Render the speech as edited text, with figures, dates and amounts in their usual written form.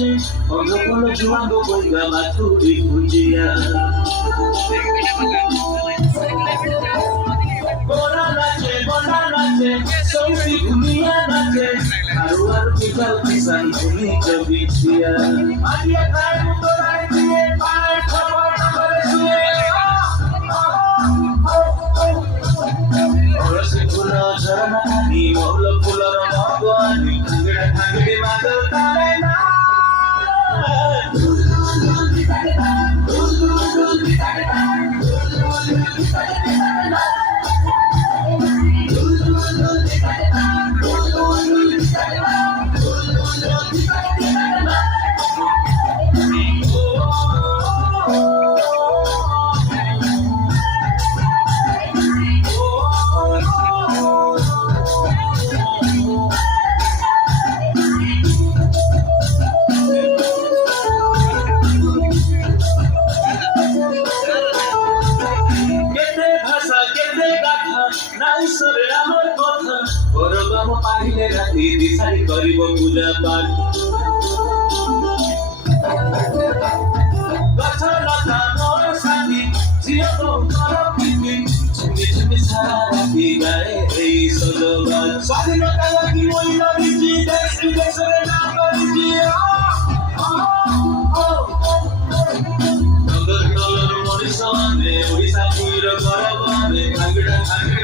নাচে অন্য কোনো জুয়াঙ্গ বইগা মাথুরি খুঁজিয়া বোনা নাচে সৌদি ঘুমিয়া নাচে আরো আরো বিকাল কিসান ঘুমি জবিছিয়া আরিয়া খায় মুতরাই দিয়ে পায় খবর করে শুয়ে ওরসে ফুলো ঝরনা নি মৌল ফুলর মগনি খাঙ্গড়া খাঙ্গড়ি মাদল তারে না নাইসরে আমার কথা করবাম পাহিলে রাতি দিশারি করিব পূজা পাঠ গছ লতা মোর সাথী ঝিও তোর পিপি ঝুমি ঝুমি সারা রাতি গায়ে এই সজবাজ স্বাধীনতা লাগি ওই লড়িছি দেশ বিদেশের না করিছি নগর নগর মরিসনে ওড়িশা পুইর গরবানে খাগড়া খাগড়া